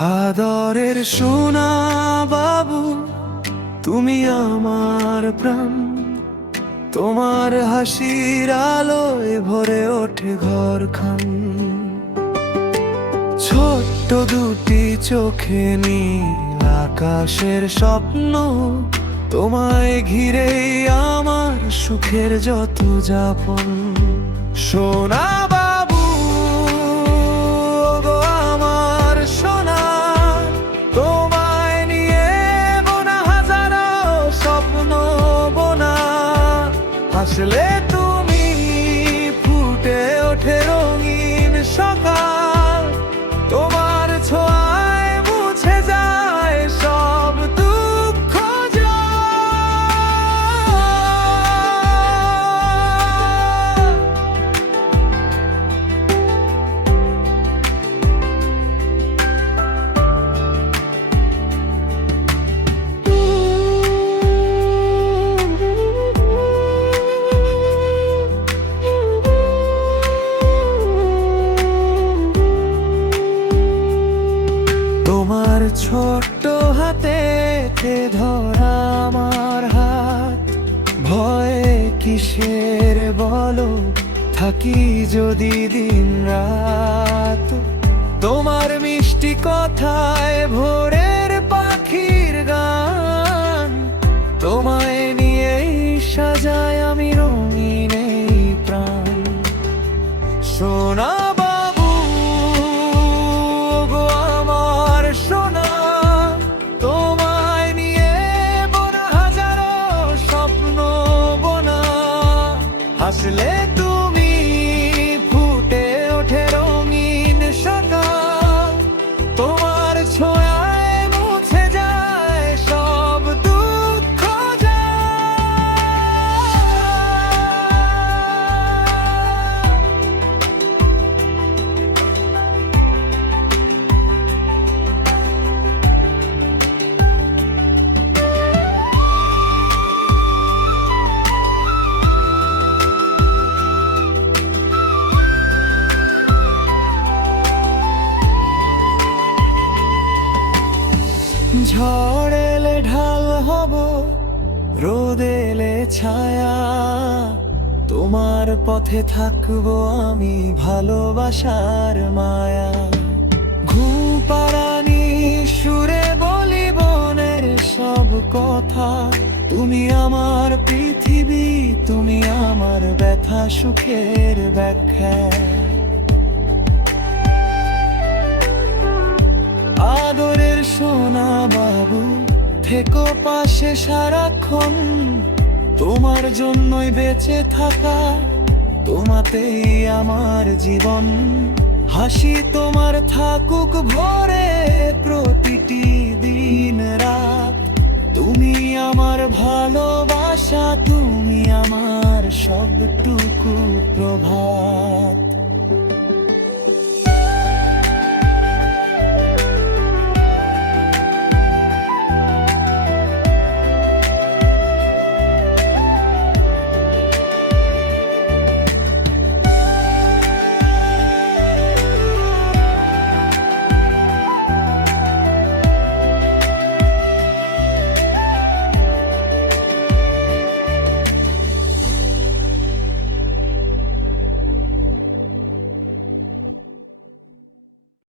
আদরের সোনা বাবু, তুমি আমার প্রাণ। তোমার হাসির আলোয় ভরে ওঠে ঘরখান। ছোট্ট দুটি চোখে নীল আকাশের স্বপ্ন, তোমায় ঘিরেই আমার সুখের যত যাপন। সোনা বাবু গো আমার সোনা, তোমায় নিয়ে বোনা হাজারো স্বপ্ন বোনা। হাসলে তুমি ফুটে ওঠে রঙিন সকাল, তোমার ছোঁয়ায় মুছে যায় সব দুঃখ জল। তোমার ছোট্ট হাতে ধরা আমার হাত, ভয়ে কিসের বলো, থাকি যদি দিন রাত। তোমার মিষ্টি কথায় ভোরের পাখির গান, তোমায় নিয়েই সাজায় আমি রঙিন এই প্রাণ। সোনা বাবু গো আমার সোনা, তোমায় নিয়ে বোনা হাজারো স্বপ্ন বোনা। হাসলে তুমি ফুটে ওঠে রঙিন সকাল, তোমার ছোঁয়ায় মুছে যায় সব দুঃখ জল। ঝড় এলে ঢাল হব, রোদ এলে ছায়া, তোমার পথে থাকবো আমি ভালোবাসার মায়া। ঘুমপাড়ানি সুরে বলি বনের সব কথা, তুমি আমার পৃথিবী, তুমি আমার ব্যথা সুখের ব্যাখ্যা। আদরের সোনা বাবু, থেকো পাশে সারাক্ষণ, তোমার জন্যই বেঁচে থাকা, তোমাতেই আমার জীবন। হাসি তোমার থাকুক ভরে প্রতিটি দিন রাত, তুমি আমার ভালোবাসা, তুমি আমার সবটুকু প্রভাত।